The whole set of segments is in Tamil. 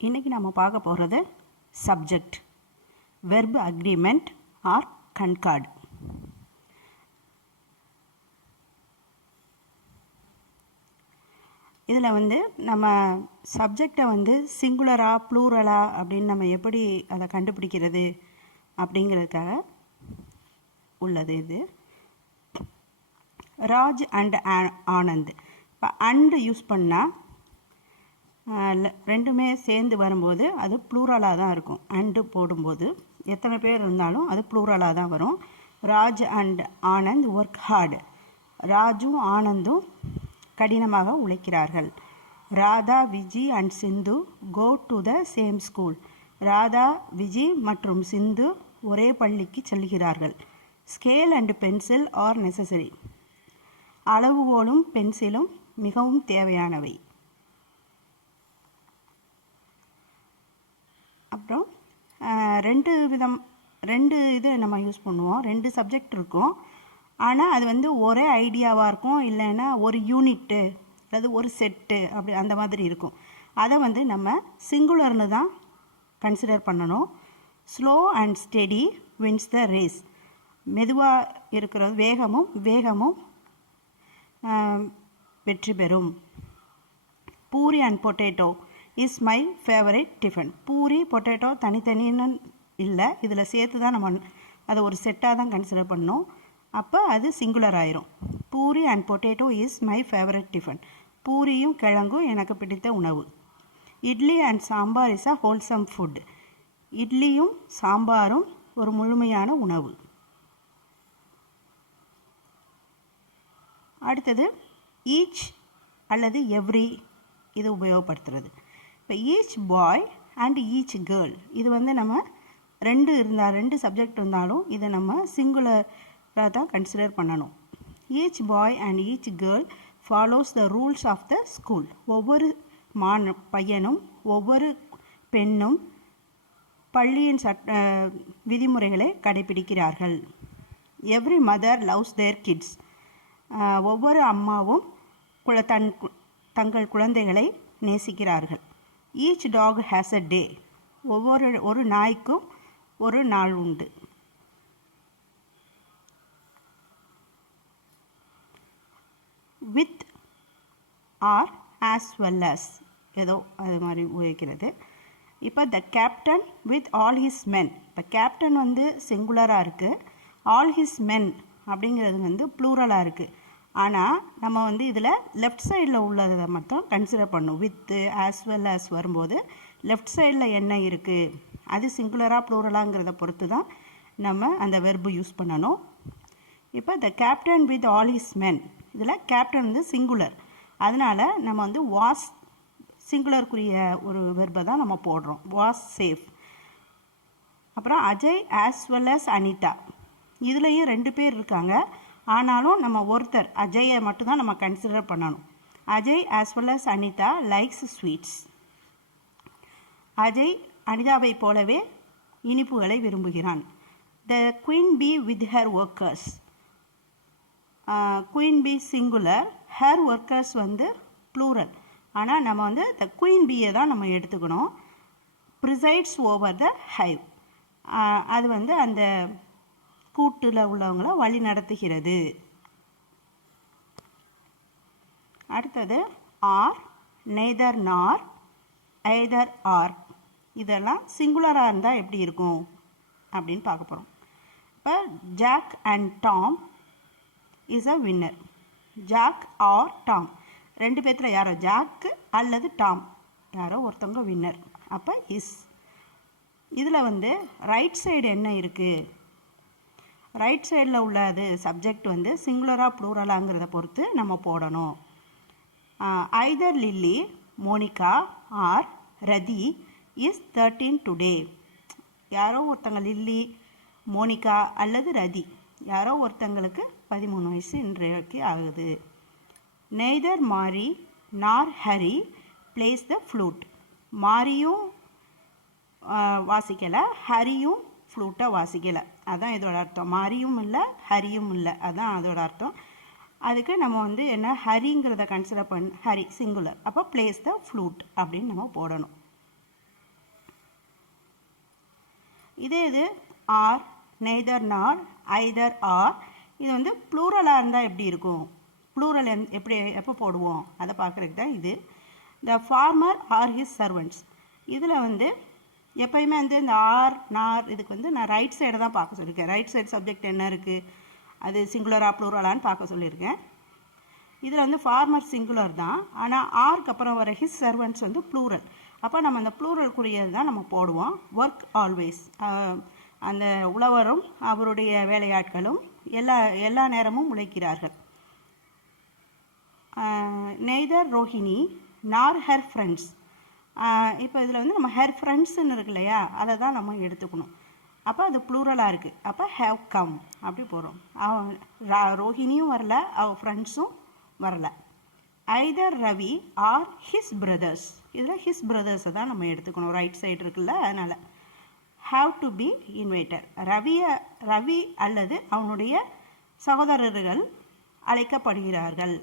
இன்றைக்கி நம்ம பார்க்க போகிறது subject verb agreement or concord இதில் வந்து நம்ம சப்ஜெக்டை வந்து சிங்குலரா ப்ளூரலா அப்படின்னு நம்ம எப்படி அதை கண்டுபிடிக்கிறது அப்படிங்கிறதுக்காக உள்ளது இது. ராஜ் அண்ட் ஆனந்த். இப்போ அண்டு யூஸ் பண்ணால் ரெண்டுமே சேர்ந்து வரும்போது அது ப்ளூரலாக தான் இருக்கும். அண்டு போடும்போது எத்தனை பேர் இருந்தாலும் அது ப்ளூரலாக தான் வரும். Raj and Anand work hard ராஜும் ஆனந்தும் கடினமாக உழைக்கிறார்கள். Radha Viji and Sindhu go to the same school Radha Viji மற்றும் சிந்து ஒரே பள்ளிக்கு செல்கிறார்கள். Scale and pencil are necessary அளவுகோலும் பென்சிலும் மிகவும் தேவையானவை. அப்புறம் ரெண்டு விதம் ரெண்டு இது நம்ம யூஸ் பண்ணுவோம். ரெண்டு சப்ஜெக்ட் இருக்கும். ஆனால் அது வந்து ஒரே ஐடியாவாக இருக்கும். இல்லைன்னா ஒரு யூனிட்டு அல்லது ஒரு செட்டு அப்படி அந்த மாதிரி இருக்கும். அதை வந்து நம்ம சிங்குலர்னு தான் கன்சிடர் பண்ணணும். Slow and steady wins the race மெதுவாக இருக்கிற வேகமும் வேகமும் வெற்றி பெறும். Puri and potato is my favourite tiffin puri potato தனித்தனின்னு இல்லை. இதில் சேர்த்து தான் நம்ம அதை ஒரு செட்டாக தான் கன்சிடர் பண்ணோம். அப்போ அது சிங்குலர் ஆயிரும். Puri and potato is my favourite tiffin பூரியும் கிழங்கும் எனக்கு பிடித்த உணவு. Idli and sambar is a wholesome food இட்லியும் சாம்பாரும் ஒரு முழுமையான உணவு. அடுத்தது ஈச் அல்லது எவ்ரி இது உபயோகப்படுத்துறது. இப்போ each boy and each girl இது வந்து நம்ம ரெண்டு இருந்தால் ரெண்டு சப்ஜெக்ட் இருந்தாலும் இதை நம்ம சிங்குலராக தான் கன்சிடர் பண்ணணும். Each boy and each girl follows the rules of the school ஒவ்வொரு மாண பையனும் ஒவ்வொரு பெண்ணும் பள்ளியின் சட்ட விதிமுறைகளை கடைபிடிக்கிறார்கள் every mother loves their kids ஒவ்வொரு அம்மாவும் குல தன் தங்கள் குழந்தைகளை நேசிக்கிறார்கள். Each dog has a day ஒவ்வொரு ஒரு நாய்க்கும் ஒரு நாள் உண்டு. With or as well as ஏதோ அது மாதிரி உபயோகிக்கிறது இப்போ the captain with all his men இப்போ கேப்டன் வந்து சிங்குலராக இருக்குது ஆல் ஹிஸ் மென் அப்படிங்கிறது வந்து ப்ளூரலாக இருக்குது ஆனால் நம்ம வந்து இதில் லெஃப்ட் சைடில் உள்ளதை மட்டும் கன்சிடர் பண்ணும். வித்து ஆஸ் வெல் ஆஸ் வரும்போது லெஃப்ட் சைடில் என்ன இருக்குது அது சிங்குலராக ப்ளூரலாங்கிறத பொறுத்து தான் நம்ம அந்த வெர்பு யூஸ் பண்ணணும். இப்போ the captain with all his men இதில் கேப்டன் வந்து சிங்குலர் அதனால் நம்ம வந்து வாஸ் சிங்குலருக்குரிய ஒரு வெர்பை தான் நம்ம போடுறோம். வாஸ் சேஃப் அப்புறம் Ajay as well as Anitha. இதுலேயும் ரெண்டு பேர் இருக்காங்க. ஆனாலும் நம்ம ஒருத்தர் அஜயை மட்டும்தான் நம்ம கன்சிடர் பண்ணணும். Ajay as well as Anitha likes sweets Ajay அனிதாவை போலவே இனிப்புகளை விரும்புகிறான். The queen bee with her workers queen bee singular her workers வந்து ப்ளூரல் ஆனால் நம்ம வந்து த குயின் பியை தான் நம்ம எடுத்துக்கணும். ப்ரிசைட்ஸ் ஓவர் த ஹைவ் அது வந்து அந்த கூட்டில் உள்ளவங்கள வழி நடத்துகிறது. அடுத்தது or neither nor either or. இதெல்லாம் சிங்குலராக இருந்தால் எப்படி இருக்கும்? அப்படின்னு பார்க்க போகிறோம் இப்போ Jack and Tom is a winner. Jack or Tom. ரெண்டு பேர்த்தில் யாரோ ஜாக்கு அல்லது டாம். யாரோ ஒருத்தவங்க வின்னர். அப்போ இஸ். இதில் வந்து ரைட் சைடு என்ன இருக்குது ரைட் சைடில் உள்ளது சப்ஜெக்ட் வந்து சிங்குலராக ப்ளூரலாங்கிறத பொறுத்து நம்ம போடணும். Either Lily Monica or Rathi is thirteen today யாரோ ஒருத்தங்க லில்லி மோனிகா அல்லது ரதி யாரோ ஒருத்தங்களுக்கு பதிமூணு வயசு இன்றைக்கு ஆகுது. நெய்தர் மாரி நார் ஹரி பிளேஸ் த ஃப்ளூட் மாரியும் வாசிக்கலை ஹரியும் ஃப்ளூட்டை வாசிக்கலை. அதான் இதோட அர்த்தம். மாரியும் இல்லை ஹரியும் இல்லை. அதான் அதோட அர்த்தம். அதுக்கு நம்ம வந்து என்ன ஹரிங்கிறத கன்சிடர் பண்ண ஹரி சிங்குலர் அப்போ பிளேஸ் த ஃப்ளூட் அப்படின்னு நம்ம போடணும். இதே இது or neither nor either or இது வந்து ப்ளூரலாக இருந்தால் எப்படி இருக்கும்? ப்ளூரல் எப்படி எப்போ போடுவோம்? அதை பார்க்குறதுக்கு தான் இது. The farmer or his servants இதில் வந்து எப்பயுமே வந்து இந்த ஆர் நார் இதுக்கு வந்து நான் ரைட் சைடை தான் பார்க்க சொல்லியிருக்கேன். ரைட் சைடு சப்ஜெக்ட் என்ன இருக்குது அது சிங்குலராக ப்ளூரலான்னு பார்க்க சொல்லியிருக்கேன். இதில் வந்து ஃபார்மர் சிங்குலர் தான். ஆனால் ஆர்க்கு அப்புறம் வர ஹிஸ் சர்வன்ட்ஸ் வந்து ப்ளூரல் அப்போ நம்ம அந்த ப்ளூரல்குரியது தான் நம்ம போடுவோம். ஒர்க் ஆல்வேஸ் அந்த உழவரும் அவருடைய வேலையாட்களும் எல்லா எல்லா நேரமும் உழைக்கிறார்கள். நெய்தர் ரோஹிணி நார் ஹெர் ஃப்ரெண்ட்ஸ் இப்போ இதில் வந்து நம்ம ஹெர் ஃப்ரெண்ட்ஸ்ன்னு இருக்கு இல்லையா? அதை தான் நம்ம எடுத்துக்கணும். அப்போ அது ப்ளூரலாக இருக்குது அப்போ ஹேவ் கம் அப்படி போகிறோம் அவன் ரோஹிணியும் வரல அவள் ஃப்ரெண்ட்ஸும் வரல. Either Ravi or his brothers இதில் ஹிஸ் பிரதர்ஸை தான் நம்ம எடுத்துக்கணும். ரைட் சைடு இருக்குல்ல அதனால். ஹாவ் டு பி இன்வைட்டர் ரவியை ரவி அல்லது அவனுடைய சகோதரர்கள் அழைக்கப்படுகிறார்கள்.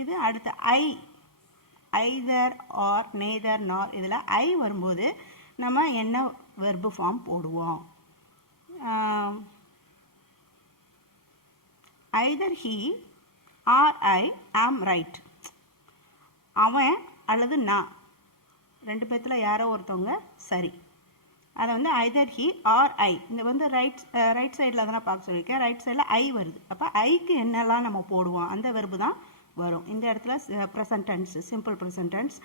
இது அடுத்த ஐ ஐதர் ஆர் நேதர் நார் இதில் ஐ வரும்போது நம்ம என்ன வெர்பு ஃபார்ம் போடுவோம்? Either he or I am right அவன் அல்லது நான் ரெண்டு பேர்த்தில் யாரோ ஒருத்தவங்க சரி. அதை வந்து ஐதர் ஹி ஆர் ஐ இந்த வந்து ரைட் ரைட் சைடில் தானே பார்க்க சொல்லியிருக்கேன். ரைட் சைடில் ஐ வருது. அப்போ ஐக்கு என்னெல்லாம் நம்ம போடுவோம்? அந்த வெர்பு தான் வரும். இந்த இடத்துல present tense simple present tense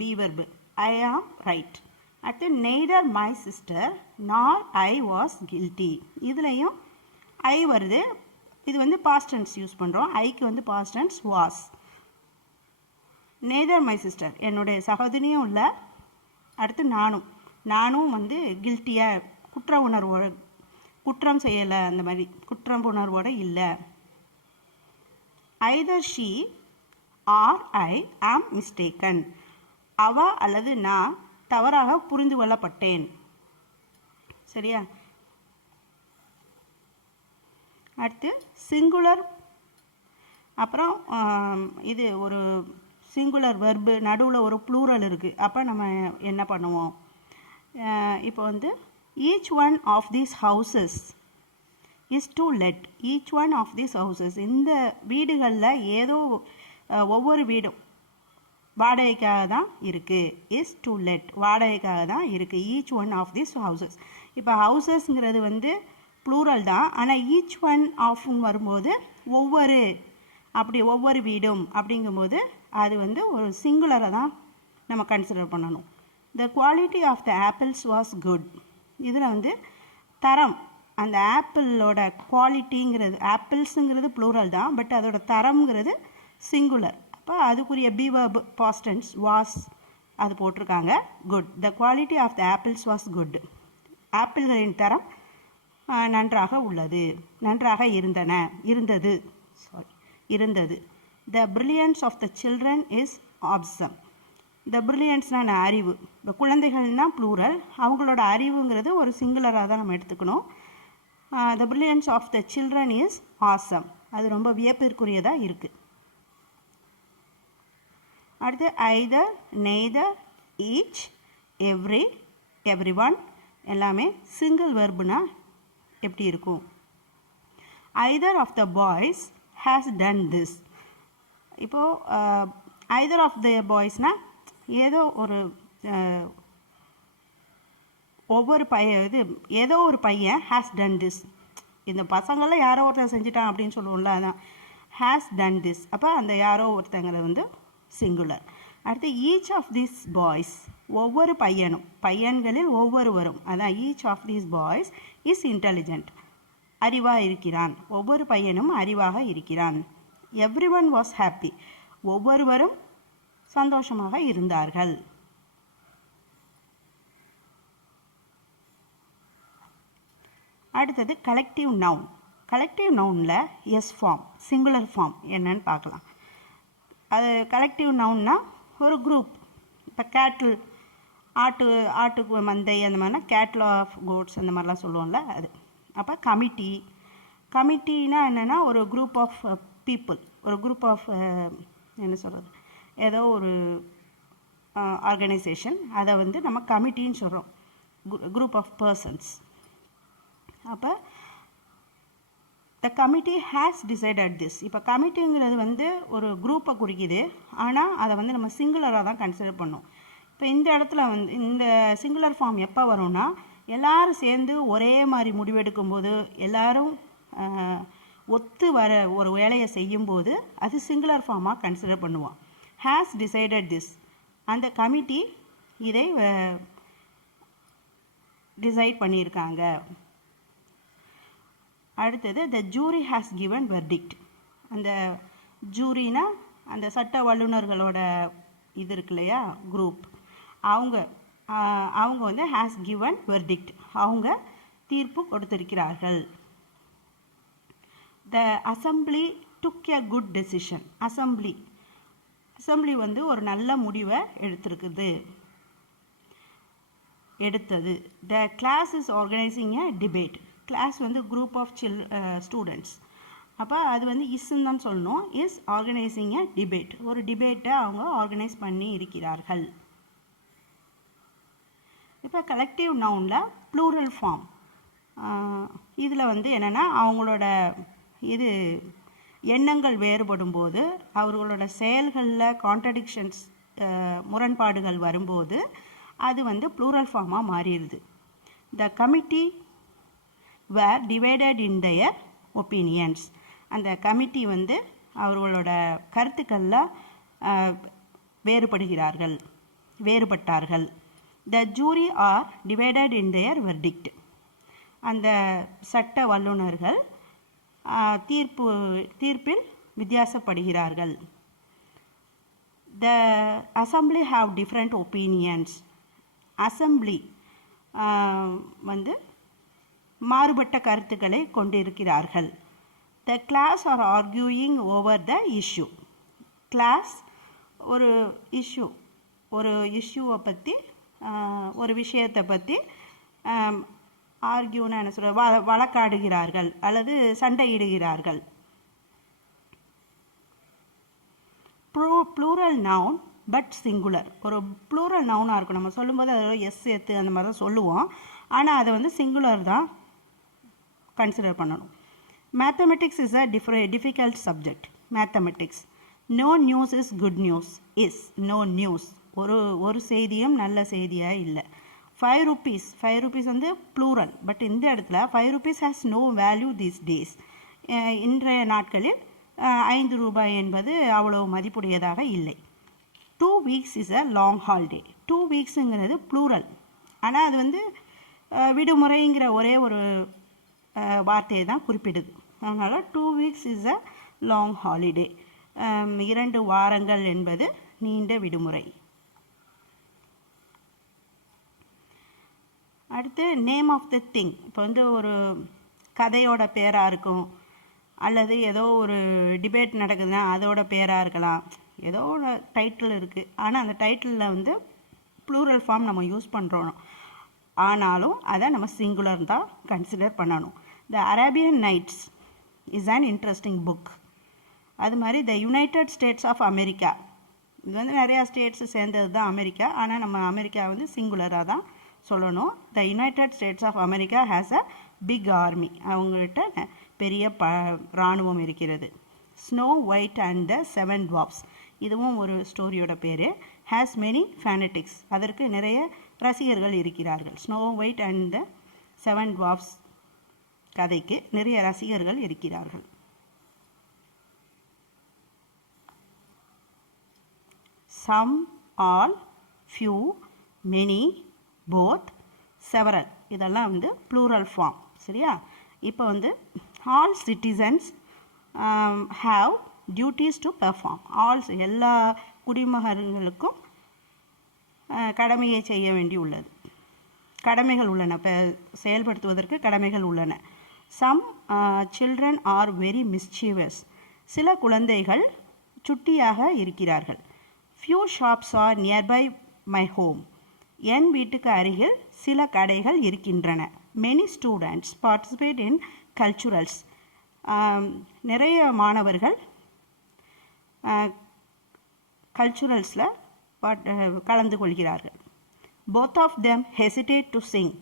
be verb I am right அடுத்து நெய்தர் மை சிஸ்டர் நார் ஐ வாஸ் கில்ட்டி இதுலேயும் ஐ வருது. இது வந்து பாஸ்ட் டென்ஸ் யூஸ் பண்ணுறோம் ஐக்கு வந்து past tense was neither my sister என்னுடைய சகோதரியும் இல்லை. அடுத்து நானும். நானும் வந்து கில்ட்டியாக குற்ற உணர்வோட குற்றம் செய்யலை அந்த மாதிரி. குற்றம் உணர்வோடு இல்லை. ஐதர் ஷீ ஆர் ஐ ஆம் மிஸ்டேக்கன் அவ அல்லது நான் தவறாக புரிந்து கொள்ளப்பட்டேன். சரியா? அடுத்து சிங்குலர் அப்புறம் இது ஒரு சிங்குலர் வெர்பு நடுவில் ஒரு ப்ளூரல் இருக்குது அப்போ நம்ம என்ன பண்ணுவோம்? இப்போ வந்து each one of these houses is to let each one of these houses இந்த வீடுகளில் ஏதோ ஒவ்வொரு வீடும் வாடகைக்காக தான் இருக்குது இஸ் டு லெட் வாடகைக்காக தான் இருக்குது each one of this houses இப்போ ஹவுசஸ்ங்கிறது வந்து ப்ளூரல் தான். ஆனால் ஈச் ஒன் ஆஃப்னு வரும்போது ஒவ்வொரு அப்படி ஒவ்வொரு வீடும் அப்படிங்கும்போது அது வந்து ஒரு சிங்குலரை தான் நம்ம கன்சிடர் பண்ணணும். The quality of the apples was good இதில் வந்து தரம். அந்த ஆப்பிளோட குவாலிட்டிங்கிறது ஆப்பிள்ஸுங்கிறது ப்ளூரல் தான். பட் அதோட தரம்ங்கிறது சிங்குலர் அப்போ அதுக்குரிய பிவர்ப் பாஸ்டன்ஸ் வாஸ் அது போட்டிருக்காங்க. Good the quality of the apples was good ஆப்பிள்களின் தரம் நன்றாக உள்ளது. நன்றாக இருந்தன. இருந்தது. சாரி இருந்தது. The brilliance of the children is awesome the பிரில்லியன்ஸ்னால் அறிவு. இப்போ குழந்தைகள்னால் ப்ளூரல் அவங்களோட அறிவுங்கிறது ஒரு சிங்குலராக தான் நம்ம எடுத்துக்கணும். The brilliance of the children is awesome அது ரொம்ப வியப்பிற்குரியதாக இருக்குது அடுத்து either neither each every every one எல்லாமே சிங்கிள் வெர்புனா எப்படி இருக்கும்? Either of the boys has done this இப்போது ஐதர் ஆஃப் த பாய்ஸ்னால் ஏதோ ஒரு ஒவ்வொரு பையன் இது ஏதோ ஒரு பையன் ஹேஸ் டன் திஸ் இந்த பசங்களில் யாரோ ஒருத்தர் செஞ்சுட்டான் அப்படின்னு சொல்லுவோம்ல அதான். ஹேஸ் டன் திஸ் அப்போ அந்த யாரோ ஒருத்தங்களை வந்து சிங்குலர் அடுத்து ஈச் ஆஃப் தீஸ் பாய்ஸ் ஒவ்வொரு பையனும் பையன்களில் ஒவ்வொருவரும் அதான் each of these boys is intelligent அறிவாக இருக்கிறான். ஒவ்வொரு பையனும் அறிவாக இருக்கிறான். எவ்ரி ஒன் வாஸ் ஹாப்பி ஒவ்வொருவரும் சந்தோஷமாக இருந்தார்கள். அடுத்தது கலெக்டிவ் நவுன் கலெக்டிவ் நவுனில் எஸ் ஃபார்ம் சிங்குலர் ஃபார்ம் என்னன்னு பார்க்கலாம். அது கலெக்டிவ் நவுன்னா ஒரு குரூப் இப்போ கேட்டில் ஆட்டு ஆட்டு மந்தை அந்த மாதிரினா கேட்டில் ஆஃப் கோட்ஸ் அந்த மாதிரிலாம் சொல்லுவோம்ல அது. அப்போ கமிட்டி கமிட்டினா என்னென்னா ஒரு குரூப் ஆஃப் பீப்புள் ஒரு குரூப் ஆஃப் uh, என்ன சொல்கிறது ஏதோ ஒரு uh, ஆர்கனைசேஷன் அதை வந்து நம்ம கமிட்டின்னு சொல்கிறோம் குரூப் ஆஃப் பர்சன்ஸ் அப்போ the committee has decided this இப்போ கமிட்டிங்கிறது வந்து ஒரு குரூப்பை குறிக்குது. ஆனால் அதை வந்து நம்ம சிங்குலராக தான் கன்சிடர் பண்ணோம். இப்போ இந்த இடத்துல வந்து இந்த சிங்குலர் ஃபார்ம் எப்போ வரும்னா எல்லாரும் சேர்ந்து ஒரே மாதிரி முடிவெடுக்கும்போது எல்லாரும் ஒத்து வர ஒரு வேலையை செய்யும்போது அது சிங்குலர் ஃபார்மாக கன்சிடர் பண்ணுவோம். ஹேஸ் டிசைடட் திஸ் அந்த கமிட்டி இதை டிசைட் பண்ணியிருக்காங்க. அடுத்தது the jury has given verdict அந்த ஜூரினா அந்த சட்ட வல்லுநர்களோட இது இருக்கு இல்லையா குரூப் அவங்க அவங்க வந்து ஹாஸ் கிவன் வெர்டிக்ட் அவங்க தீர்ப்பு கொடுத்திருக்கிறார்கள். The assembly took a good decision assembly assembly வந்து ஒரு நல்ல முடிவை எடுத்திருக்குது. எடுத்தது. The class is organising a debate class வந்து குரூப் ஆஃப் சில் ஸ்டூடெண்ட்ஸ் அப்போ அது வந்து இஸ்ன்னு தான் சொல்லணும். இஸ் ஆர்கனைசிங் எ டிபேட் ஒரு டிபேட்டை அவங்க ஆர்கனைஸ் பண்ணி இருக்கிறார்கள். இப்போ கலெக்டிவ் நவுனில் ப்ளூரல் ஃபார்ம் இதில் வந்து என்னென்னா அவங்களோட இது எண்ணங்கள் வேறுபடும் போது அவர்களோட செயல்களில் கான்ட்ரடிக்ஷன்ஸ் முரண்பாடுகள் வரும்போது அது வந்து ப்ளூரல் ஃபார்மாக மாறிடுது. The committee were divided in their opinions அந்த கமிட்டி வந்து அவர்களோட கருத்துக்களில் வேறுபடுகிறார்கள் வேறுபட்டார்கள். The jury are divided in their verdict அந்த சட்ட வல்லுநர்கள் தீர்ப்பு தீர்ப்பில் வித்தியாசப்படுகிறார்கள். The assembly have different opinions assembly வந்து மாறுபட்ட கருத்துக்களை கொண்டிருக்கிறார்கள். The class are arguing over the issue class ஒரு இஷ்யூ ஒரு இஷ்யூவை பற்றி ஒரு விஷயத்தை பற்றி ஆர்கியூன்னு என்ன சொல்ற வ வழக்காடுகிறார்கள் அல்லது சண்டையிடுகிறார்கள். ப்ளூ ப்ளூரல் நவுன் பட் சிங்குலர் ஒரு ப்ளூரல் நவுனாக இருக்கும். நம்ம சொல்லும்போது அதில் எஸ் சேர்த்து அந்த மாதிரி தான் சொல்லுவோம். ஆனால் அதை வந்து சிங்குலர் தான். கன்சிடர் பண்ணணும். Mathematics is a டிஃப்ரெ difficult subject mathematics no news is good news is no news ஒரு ஒரு செய்தியும் நல்ல செய்தியாக இல்லை. ஃபைவ் ருபீஸ் ஃபைவ் ருபீஸ் வந்து ப்ளூரல் பட் இந்த இடத்துல five rupees has no value these days இன்றைய நாட்களில் ஐந்து ரூபாய் என்பது அவ்வளோ மதிப்புடையதாக இல்லை. Two weeks is a long holiday two வீக்ஸுங்கிறது plural ஆனால் அது வந்து விடுமுறைங்கிற ஒரே ஒரு வார்த்தையை தான் குறிப்பிடுது. அதனால் two weeks is a long holiday இரண்டு வாரங்கள் என்பது நீண்ட விடுமுறை. அடுத்து நேம் ஆஃப் த திங் இப்போ வந்து ஒரு கதையோட பேராக இருக்கும். அல்லது ஏதோ ஒரு டிபேட் நடக்குதுன்னா அதோட பேராக இருக்கலாம். ஏதோ ஒரு டைட்டில் இருக்குது ஆனால் அந்த டைட்டிலில் வந்து ப்ளூரல் ஃபார்ம் நம்ம யூஸ் பண்ணுறோம் ஆனாலும் அதை நம்ம சிங்குலர் தான் கன்சிடர் பண்ணணும். The Arabian Nights is an interesting book அது மாதிரி the United States of America இது வந்து நிறையா ஸ்டேட்ஸ் சேர்ந்தது தான் அமெரிக்கா. ஆனால் நம்ம அமெரிக்கா வந்து சிங்குலராக தான் சொல்லணும். The United States of America has a big army அவங்கள்ட்ட பெரிய ப இராணுவம் இருக்கிறது. Snow White and the seven dwarfs இதுவும் ஒரு ஸ்டோரியோட பேர். ஹேஸ் மெனி ஃபேனட்டிக்ஸ் அதற்கு நிறைய ரசிகர்கள் இருக்கிறார்கள். Snow White and the seven dwarfs கதைக்கு நிறைய ரசிகர்கள் இருக்கிறார்கள். Some all few many both several இதெல்லாம் வந்து ப்ளூரல் ஃபார்ம் சரியா? இப்போ வந்து all citizens have duties to perform all எல்லா குடிமகன்களுக்கும் கடமையை செய்ய வேண்டி உள்ளது கடமைகள் உள்ளன. இப்போ செயல்படுத்துவதற்கு கடமைகள் உள்ளன. Some children are very mischievous சில குழந்தைகள் சுட்டியாக இருக்கிறார்கள். Few shops are nearby my home என் வீட்டுக்கு அருகில் சில கடைகள் இருக்கின்றன. Many students participate in culturals நிறைய மாணவர்கள் கல்ச்சுரல்ஸில் பாட் கலந்து கொள்கிறார்கள். Both of them hesitate to sing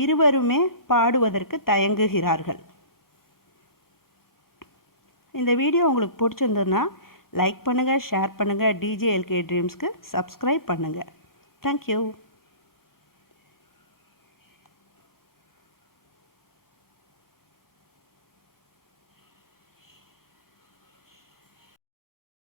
இருவருமே பாடுவதற்கு தயங்குகிறார்கள். இந்த வீடியோ உங்களுக்கு பிடிச்சிருந்ததுன்னா லைக் பண்ணுங்கள் ஷேர் பண்ணுங்கள் டிஜே எல்கே ட்ரீம்ஸ்க்கு சப்ஸ்கிரைப் பண்ணுங்கள் தேங்க்யூ